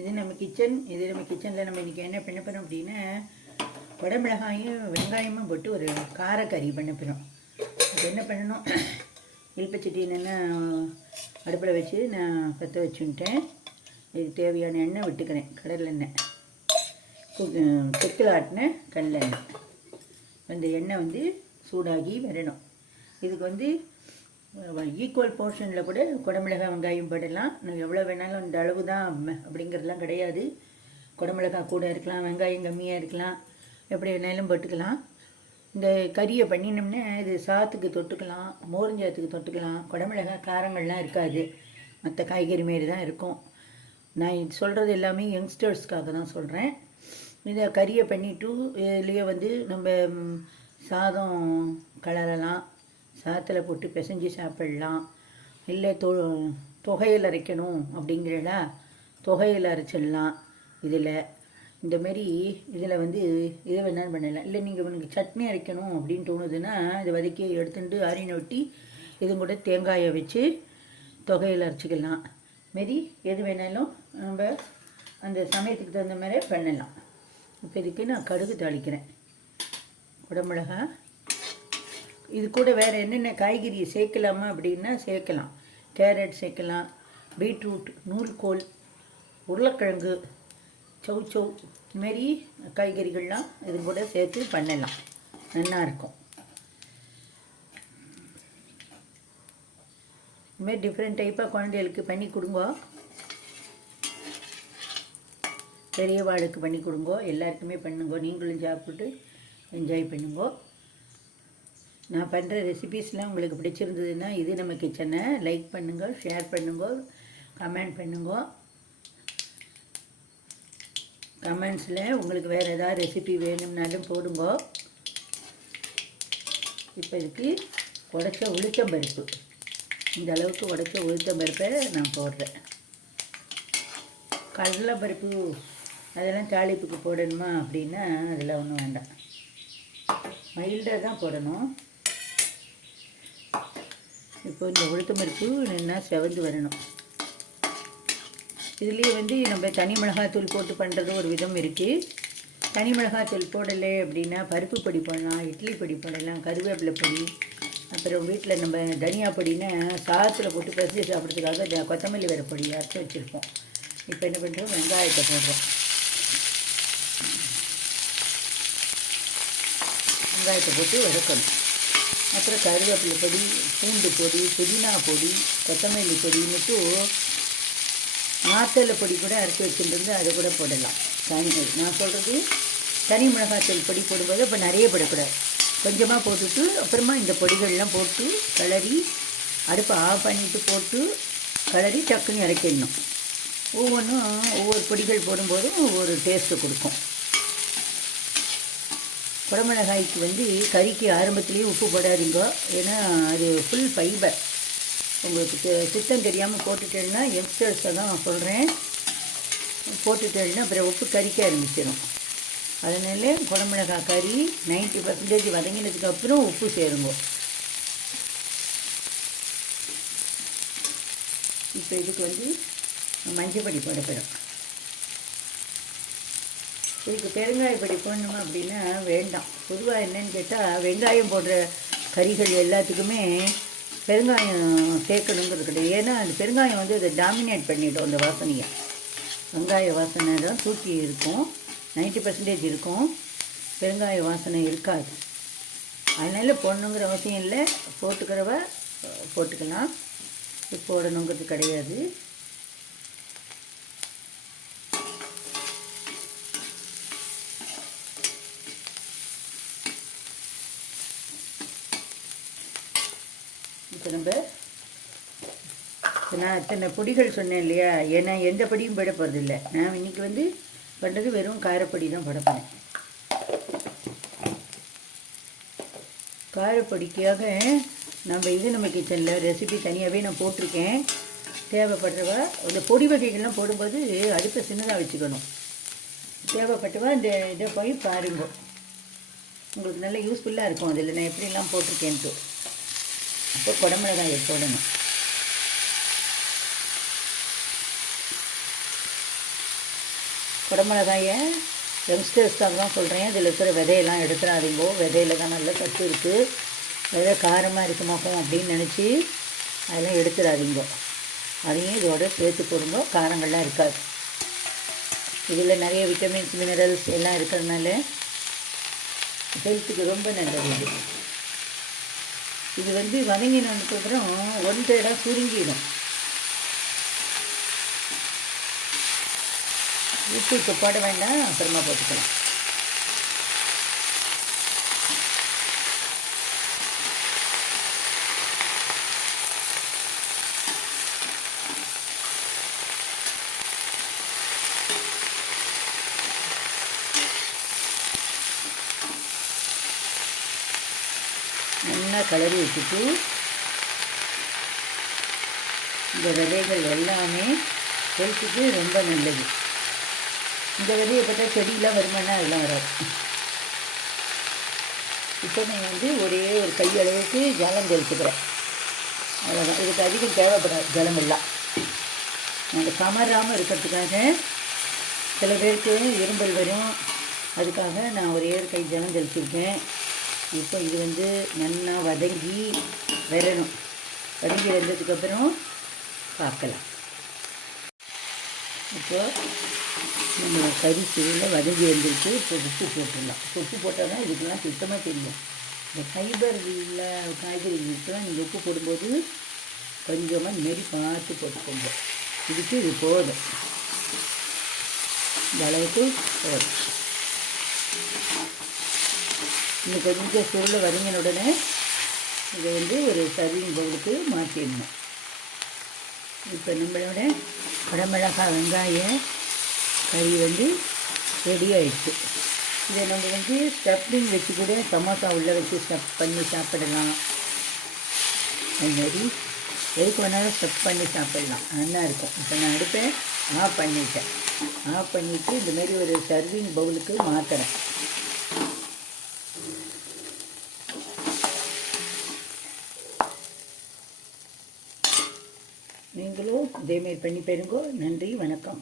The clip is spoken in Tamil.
இது நம்ம கிச்சன் இது நம்ம கிச்சனில் நம்ம இன்றைக்கி என்ன பண்ண போகிறோம் அப்படின்னா குடமிளகாயும் வெங்காயமும் போட்டு ஒரு காரக்கறி பண்ண போகிறோம் அது என்ன பண்ணணும்? இல்பச்சட்டி என்னென்ன அடுப்பில் வச்சு நான் பற்ற வச்சுட்டேன். இதுக்கு தேவையான எண்ணெய் விட்டுக்கிறேன் கடல் எண்ணெய். செக்கில் ஆட்டின கடலெண்ணெய் அந்த எண்ணெய் வந்து சூடாகி வரணும். இதுக்கு வந்து ஈக்குவல் போர்ஷனில் கூட குடமிளகாய் வெங்காயம் போடலாம். நான் எவ்வளோ வேணாலும் இந்த அளவு தான் அப்படிங்கிறதுலாம் கிடையாது. குடமிளகாய் கூட இருக்கலாம் வெங்காயம் கம்மியாக இருக்கலாம் எப்படி வேணாலும் போட்டுக்கலாம். இந்த கறியை பண்ணினோம்னா இது சாத்துக்கு தொட்டுக்கலாம் மோரஞ்சாத்துக்கு தொட்டுக்கலாம். குடமிளகாய் காரங்கள்லாம் இருக்காது. மற்ற காய்கறி மாரி தான் இருக்கும். நான் இது சொல்கிறது எல்லாமே யங்ஸ்டர்ஸ்க்காக தான் சொல்கிறேன் இதை கறியை பண்ணிவிட்டு இதுலேயே வந்து நம்ம சாதம் கலரலாம். சாத்தில் போட்டு பிசைஞ்சு சாப்பிடலாம். இல்லை தொ தொகையில் அரைக்கணும் அப்படிங்கிறடா தொகையில் அரைச்சிடலாம் இதில். இந்தமாரி இதில் வந்து இதை வேணாலும் பண்ணலாம்? இல்லை நீங்கள் உனக்கு சட்னி அரைக்கணும் அப்படின்னு தோணுதுன்னா இதை வதக்கி எடுத்துட்டு ஆரினை ஒட்டி இது கூட தேங்காயை வச்சு தொகையில் அரைச்சிக்கலாம். மாரி எது வேணாலும் நம்ம அந்த சமயத்துக்கு தகுந்த மாதிரி பண்ணலாம். இப்போ இதுக்கு நான் கடுகு தாளிக்கிறேன். குடமிளகா இது கூட வேறு என்னென்ன காய்கறி சேர்க்கலாமா அப்படின்னா சேர்க்கலாம். கேரட் சேர்க்கலாம் பீட்ரூட் நூல்கோல் உருளைக்கிழங்கு சௌ சௌ இதுமாரி காய்கறிகள்லாம் இது கூட சேர்த்து பண்ணலாம். நல்லா இருக்கும். இதுமாரி டிஃப்ரெண்ட் டைப்பாக குழந்தைகளுக்கு பண்ணி கொடுங்க. பெரியவாளுக்கு பண்ணி கொடுங்கோ. எல்லாருக்குமே பண்ணுங்கோ. நீங்களும் சாப்பிட்டு என்ஜாய் பண்ணுங்கோ. நான் பண்ணுற ரெசிபீஸ்லாம் உங்களுக்கு பிடிச்சிருந்ததுன்னா இது நம்ம கிச்சனை லைக் பண்ணுங்கள் ஷேர் பண்ணுங்கள் கமெண்ட் பண்ணுங்க. கமெண்ட்ஸில் உங்களுக்கு வேறு ஏதாவது ரெசிபி வேணும்னாலும் போடுங்க. இப்போ இதுக்கு உடைச்ச உளுத்தம்பருப்பு இந்த அளவுக்கு உடைச்ச உளுத்தம்பருப்பை நான் போடுறேன். கடலைப்பருப்பு அதெல்லாம் தாளிப்புக்கு போடணுமா அப்படின்னா அதெல்லாம் ஒன்றும் வேண்டாம். மைல்டாக தான் போடணும். இப்போ இந்த உளுத்தம்பருப்பு நல்லா செவந்து வரணும். இதுலேயே வந்து நம்ம தனி மிளகாத்தூள் போட்டு பண்ணுறது ஒரு விதம் இருக்குது தனி மிளகாத்தூள் போடலை அப்படின்னா பருப்பு பொடி போடலாம் இட்லி பொடி போடலாம் கருவேப்பிலை பொடி. அப்புறம் வீட்டில் நம்ம தனியா பொடின்னா சாதத்தில் போட்டு பசி சாப்பிட்றதுக்காக கொத்தமல்லி வேறு பொடி அரைச்சி வச்சுருப்போம். இப்போ என்ன பண்ணுறோம் வெங்காயத்தை போடுறோம். வெங்காயத்தை போட்டு வதக்கணும். அப்புறம் கருவேப்பிலை பொடி பூண்டு பொடி புதினா பொடி கொத்தமல்லி பொடின்னுட்டு ஆத்தலை பொடி கூட அரைச்சி வச்சுருந்து அதை கூட போடலாம். தனி நான் சொல்கிறது தனி மிளகாத்தூள் பொடி போடும்போது இப்போ நிறைய போடக்கூடாது. கொஞ்சமாக போட்டுட்டு அப்புறமா இந்த பொடிகள்லாம் போட்டு கிளறி அடுப்பை ஆஃப் பண்ணிட்டு போட்டு கிளறி டக்குன்னு இறக்கிடணும். ஒவ்வொன்றும் ஒவ்வொரு பொடிகள் போடும்போதும் ஒவ்வொரு டேஸ்ட்டு கொடுக்கும். குடமிளகாய்க்கு வந்து கறிக்கு ஆரம்பத்துலேயே உப்பு போடாதீங்க. ஏன்னா அது ஃபுல் ஃபைபர் உங்களுக்கு தி- திட்டம் தெரியாமல் போட்டுட்டேன்னா யங்ஸ்டர்ஸை தான் சொல்கிறேன் போட்டுட்டேன்னா அப்புறம் உப்பு கறிக்க ஆரம்பிச்சிடும் அதனால குடமிளகாய் கறி நைன்ட்டி பர்சன்டேஜ் வதங்கினதுக்கப்புறம் உப்பு சேருங்க. இப்போ இதுக்கு வந்து மஞ்சள் பொடி இதுக்கு பெருங்காய பொடி போடணும் அப்படின்னா வேண்டாம். பொதுவாக என்னன்னு கேட்டால் வெங்காயம் போடுற கறிகள் எல்லாத்துக்குமே பெருங்காயம் சேர்க்கணுங்கிறது கிடையாது. ஏன்னா அந்த பெருங்காயம் வந்து அதை டாமினேட் பண்ணிவிடும் அந்த வாசனையை. வெங்காய வாசனை தான் தூக்கி இருக்கும். 90% பர்சன்டேஜ் இருக்கும். பெருங்காய வாசனை இருக்காது. அதனால் போடணுங்கிற அவசியம் இல்லை. போட்டுக்கிறவ போட்டுக்கலாம். போடணுங்கிறது கிடையாது. திரும்ப. நம்ம நான் இத்தனை பொடிகள் சொன்னேன் இல்லையா? ஏன்னா எந்த பொடியும் போட போகிறதில்ல நான் இன்னைக்கு வந்து பண்ணுறது வெறும் காரப்பொடி தான் போட போகிறேன் காரப்பொடிக்காக நம்ம இது நம்ம கிச்சனில் ரெசிபி தனியாகவே நான் போட்டிருக்கேன். தேவைப்படுறவா அந்த பொடி வகைகள்லாம் போடும்போது அடுப்பை சின்னதாக வச்சுக்கணும். தேவைப்பட்டவா? இந்த இதை போய் பாருங்க. உங்களுக்கு நல்ல யூஸ்ஃபுல்லாக இருக்கும். அதில் நான் எப்படிலாம் போட்டிருக்கேன்ட்டு. இப்போ குடமிளகாயை போடணும். குடமிளகாயை யங்ஸ்டர்ஸ்க்காக தான் சொல்கிறேன் அதில் இருக்கிற விதையெல்லாம் எடுத்துடாதீங்கோ விதையில தான் நல்ல சத்து இருக்குது விதை காரமாக இருக்குமாக்கும் அப்படின்னு நினச்சி அதெல்லாம் எடுத்துடாதீங்கோ அதையும் இதோட சேர்த்து போடுங்க. காரங்கள்லாம் இருக்காது. இதில் நிறைய விட்டமின்ஸ் மினரல்ஸ் எல்லாம் இருக்கிறதுனால ஹெல்த்துக்கு ரொம்ப நல்லது இது. இது வந்து வதங்கினதுக்கப்புறம் ஒன்றரை சுருங்கிடும். உப்பு இப்போ போட வேண்டாம். அப்புறமா போட்டுக்கலாம் நல்லா கிளறி வச்சுட்டு இந்த விதைகள் எல்லாமே ஹெல்த்துக்கு ரொம்ப நல்லது. இந்த விதையை பார்த்தா செடியெலாம் வருமானா அதெல்லாம் வராது. இப்போ நான் வந்து ஒரே ஒரு கையளவுக்கு ஜலம் தெளிச்சுக்கிறேன். அவ்வளோதான் இதுக்கு அதிகம் தேவைப்படாது ஜலமெல்லாம். நாங்கள் கமராமல் இருக்கிறதுக்காக சில பேருக்கு இரும்பல் வரும். அதுக்காக நான் ஒரே ஒரு கை ஜலம் தெளிச்சிருக்கேன். இப்போ இது வந்து நல்லா வதங்கி வரணும். வதங்கி வந்ததுக்கப்புறம் பார்க்கலாம். இப்போ நம்ம கறி சுருளில் வதங்கி வந்துருக்கு. இப்போ உப்பு போட்டுடலாம். உப்பு போட்டால் தான் இதுக்கெல்லாம் சுத்தமாக தெரியும். இந்த ஃபைபர் உள்ள காய்கறிகளுக்கெல்லாம் நீங்கள் உப்பு போடும்போது கொஞ்சமாக நெறி மாரி பார்த்து போட்டுக்கோங்க. இதுக்கு இது போதும். இந்த அளவுக்கு போதும். இந்த கொஞ்சம் சுருளை வதங்கின உடனே இதை வந்து ஒரு சர்விங் பவுலுக்கு மாற்றிடணும். இப்போ நம்மளோட குடமிளகாய் வெங்காய கறி வந்து ரெடி ஆயிடுச்சு. இதை நம்ம வந்து ஸ்டஃப்பிங் வச்சு கூட சமோசா உள்ளே வச்சு ஸ்டஃப் பண்ணி சாப்பிடலாம். அது மாதிரி எதுக்கு வேணாலும் ஸ்டெப் பண்ணி சாப்பிடலாம். நல்லா இருக்கும். இப்போ நான் அடுப்பேன் ஆஃப் பண்ணிட்டேன். ஆஃப் பண்ணிவிட்டு இந்த மாதிரி ஒரு சர்விங் பவுலுக்கு மாற்றுறேன் நீங்களும் இதேமாரி பண்ணி பாருங்க நன்றி வணக்கம்.